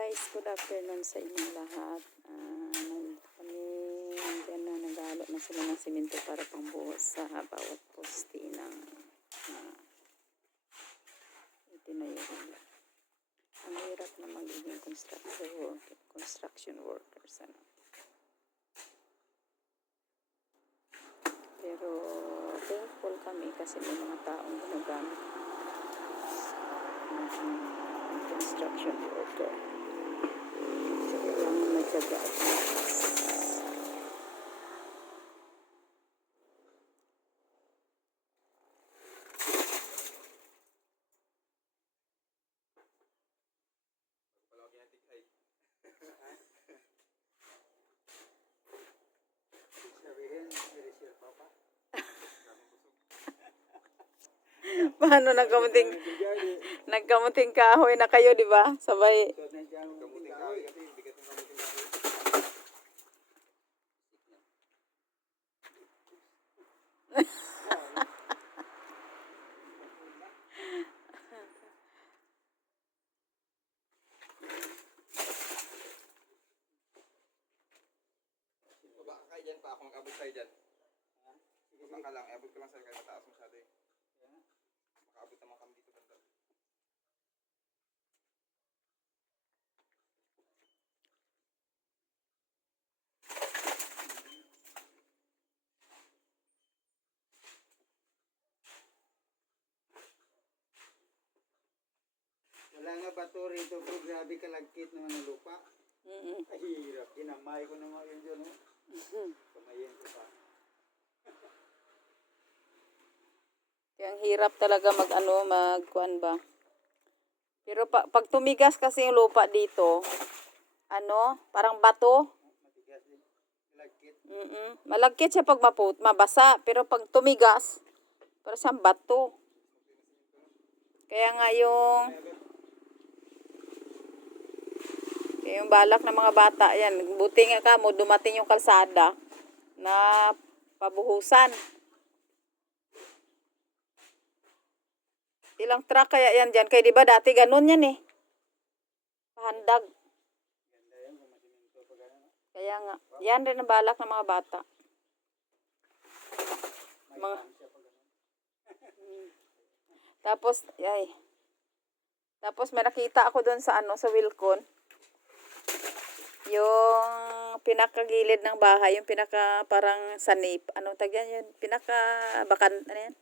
guys, good afternoon sa inyong lahat. Diyan na naghalo na sila ng simento para pangbuhos sa bawat poste ng itinayo nila. Ang hirap na magiging construction workers. Pero thankful kami kasi may mga taong gumagamit construction worker. So, kailangan magsaga at malakas. Paano nagkamuting kahoy na kayo, di ba? Sabay. Baba ka kayo dyan pa ako mag-abot kayo dyan. Baba ka lang, abot ko lang sa'yo kayo mataas masyado eh. Makaabot naman kami dito banda. Wala nga bato rito bro, grabe kalagkit naman ng lupa. Ay, hirap, kinamay ko naman yun dyan, no? Kamayin ko pa. Kaya ang hirap talaga magkuan ba. Pero pag tumigas kasi yung lupa dito, parang bato. Matigas din, kalagkit. Malagkit siya pag mabasa, pero pag tumigas, parang siyang bato. Kaya nga yung balak ng mga bata, yan, buti nga ka mo, dumating yung kalsada na pabuhusan. Ilang truck kaya yan dyan? Kaya diba dati ganun yan eh. Pahandag. Ganda yan, kung masiminto pa gano'n. Kaya nga, yan rin ang balak ng mga bata. May siya pa gano'n. Tapos may nakita ako doon sa sa Wilcon. Yung pinakagilid ng bahay, yung pinaka parang sanip, tagyan yun? Yan?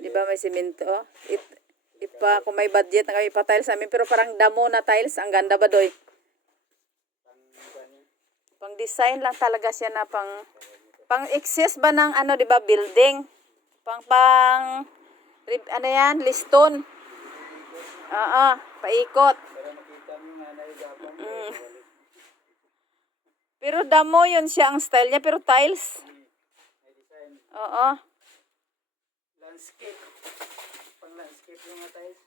Di ba may simento? Kung may budget na kami pa-tiles namin, pero parang damo na tiles. Ang ganda ba doy? Pang design lang talaga siya na pang excess ba ng di ba, building? Liston. Paikot. Para makita mo nga na igapang. Pero damo yun siya ang style niya, pero tiles. May design. Oo. Landscape. Pang landscape yung mga tiles.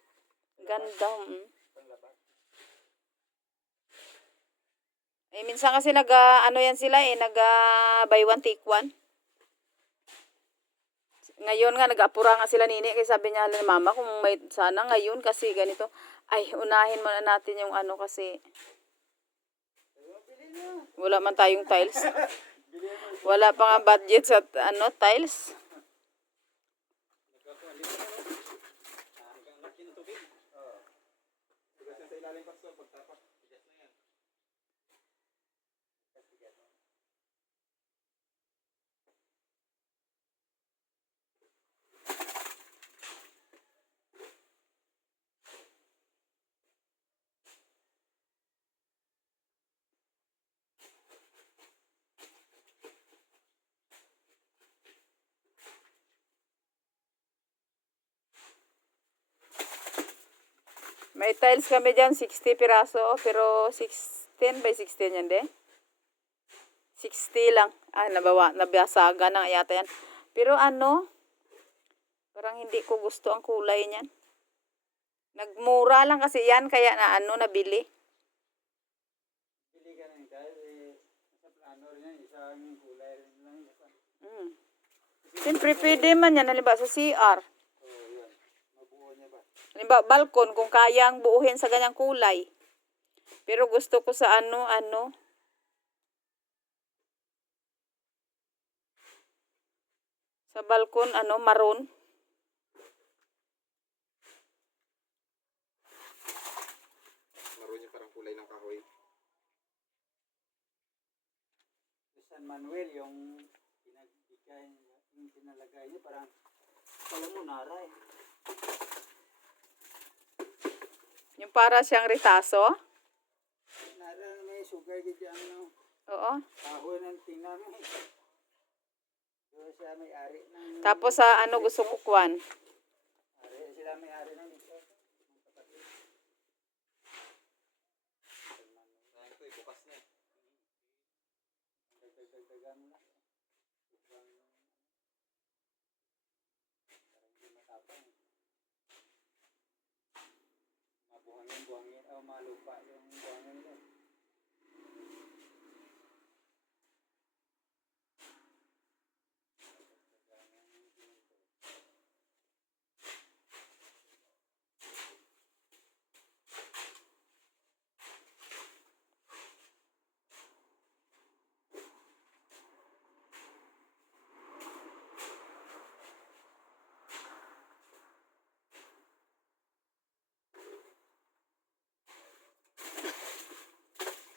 Ganda. Pang labas. Minsan kasi yan sila buy one take one. Ngayon nga nag-apura nga sila nini, kasi sabi niya ni mama kung may sana ngayon kasi ganito. Ay, unahin muna natin yung kasi wala man tayong tiles. Wala pa nga budget sa tiles. Tigas yan sa ilalim pastor, pagtapak, tigas na yan. May tiles kami dyan, 60 piraso, pero 16 by 16 yan din. 60 lang. Nabasaga na yata yan. Pero parang hindi ko gusto ang kulay niyan. Nagmura lang kasi yan, kaya nabili. Bili ka ng tiles, sa plano rin yan, isang kulay rin lang. Siyempre, pwede man yan, halimbawa sa CR. Oo, yan. Mabuo niya ba? Halimbawa, balkon, kung kayang buuhin sa ganyang kulay. Pero gusto ko sa ano, sa balkon, maroon. Maroon yung parang kulay ng kahoy. San Manuel, yung pinagbigay, yung pinalagay niya, parang pala mo nara eh. Yung para siyang ritaso. Nara na may sugay dyan, no? Oo. Kahoy ng tingnan mo eh. So, siya may-ari ng... Tapos sa gusto ko kuwan. Sila may-ari ng ito. Saan ito bukas na eh. Dagdagan mo na. Parang hindi matapang. Mabuhangin, malupa yung buhangin mo.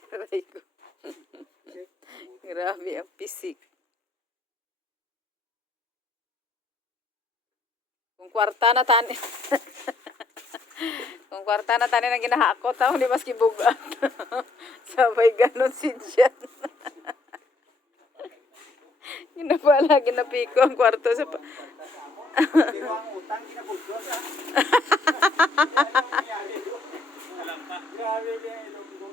Aray ko. Grabe ang pisik. Kung kwarta na tani. Kung kwarta na tani na ginahakot, di maski bugat. Sabay ganon si Jan. Ginapala, ginapiko ang kwarto sa... Hindi ko ang utang, kinabulgot ha. Grabe niya ilong ko.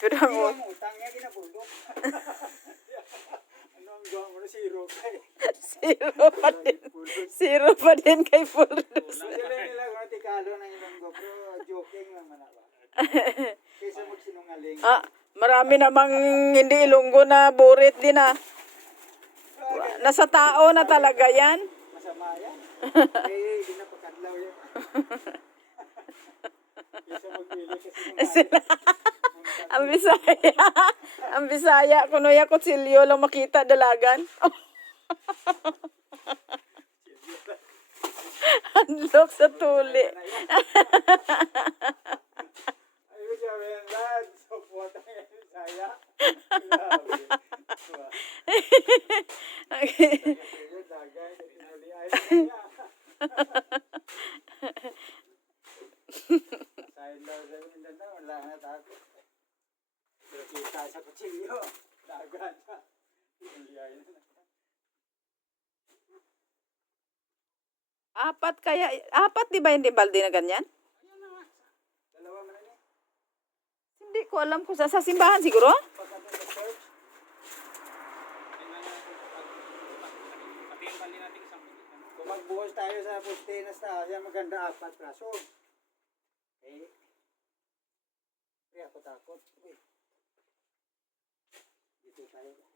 Pero Hindi ko ang ang utang niya, kinabulgot. Anong gawa mo na zero kay? zero pa din kay Fuldos. Sila nila kung tikalo ng ilong ko, pero joking lang man ako. Kaysa magsinungaling. Marami namang hindi Ilonggo na burit din Nasa tao na talaga yan. Masama yan. Hindi na pagkadlaw yan. Kaysa magpili kasi Ang Bisaya. Ang Bisaya. Kuno ya kutsilyo lang makita dalagan. Handlok sa tuli. ayun siya rin lad. So, puwata nga yung saya. Grabe. Kasi yun, dagay. Tinuli ay niya. Sahin daw sa Mindanao, wala na tako. Pero kita sa kutsilyo, dagan na. Tinuli ay na. Apat di ba hindi balde na ganyan? Ayun na nga. Dalawa man na. Hindi ko alam kung sa simbahan siguro. Pagkatapos sa church, kung magbuhos tayo sa Pustinas tayo, yan maganda 4 praso. Eh, ako takot. Uy. Dito tayo.